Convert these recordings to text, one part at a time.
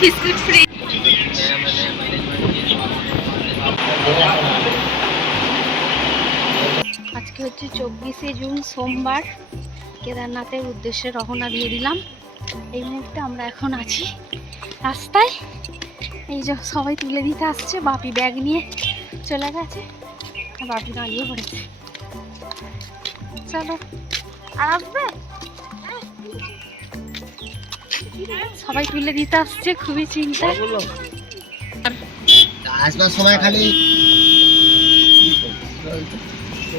Biscuit free. আজকে হচ্ছে 24শে June সোমবার। কেদারনাথের উদ্দেশ্যে রওনা দিয়ে দিলাম। এই মুহূর্তে আমরা এখন আছি রাস্তায়। এই যে সবাই তুলে দিতে আসছে, বাপি ব্যাগ নিয়ে চলে গেছে, বাপি দাঁড়িয়ে পড়েছে। চলো, আর আসবে? সবাই তুলে দিতে আসছে, খুবই চিন্তা। আসবার সময় খালি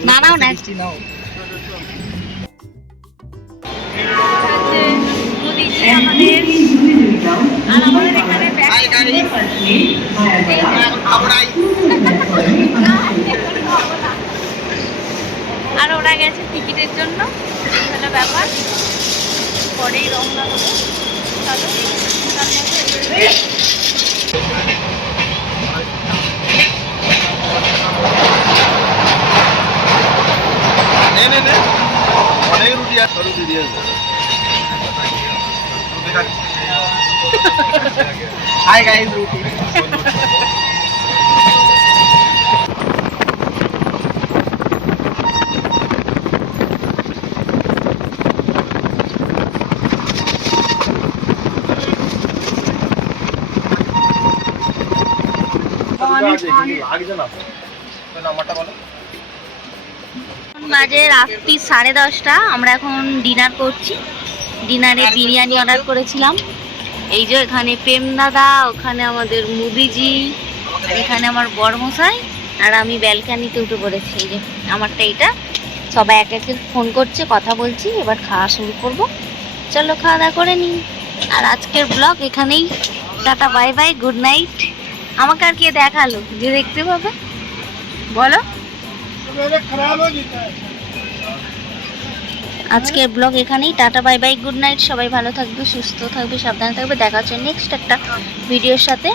নাও না, আমাদের আর আমাদের এখানে আর ওরা গেছে টিকিটের জন্য। এই হলো ব্যাপার, পরেই রওনা হলো। চলো, অনেক রুটি আর রুটি দিয়েছে। হাই গাইস, রুটি বাজে রাত্রি 10:30। আমরা এখন ডিনার করছি। ডিনারে বিরিয়ানি অর্ডার করেছিলাম। এই যে এখানে প্রেম দাদা, ওখানে আমাদের মুদিজি, এখানে আমার বড়মশাই, আর আমি ব্যালকানিতে উঠে পড়েছি। এই যে আমারটা এইটা। সবাই এক একে ফোন করছে, কথা বলছি, এবার খাওয়া শুরু করব। চলো খাওয়া দাওয়া করে নিই। আর আজকের ব্লগ এখানেই। Tata, bye bye, good night. আমাকে আর কে দেখালো যে দেখতে পাবে, বলো? আজকের ব্লগ এখানেই। Tata, bye bye, good night. সবাই ভালো থাকবে, সুস্থ থাকবে, সাবধানে থাকবে। দেখা হচ্ছে নেক্সট একটা ভিডিওর সাথে।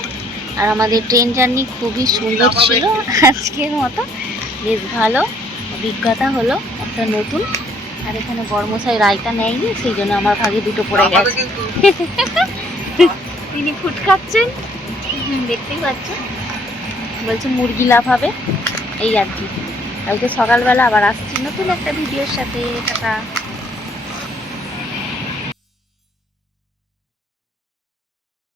আর আমাদের ট্রেন জার্নি খুবই সুন্দর ছিল আজকের মতো, বেশ ভালো অভিজ্ঞতা হলো একটা নতুন। আর এখানে বড়মশাই রায়তা নেয়নি, সেই জন্য আমার ভাগে দুটো পড়ে গেছে। তিনি ফুট খাচ্ছেন, দেখতেই পাচ্ছেন। বলছে মুরগি লাভ হবে, এই আর কি। কালকে সকালবেলা আবার আসছি নতুন একটা ভিডিওর সাথে। টাটা।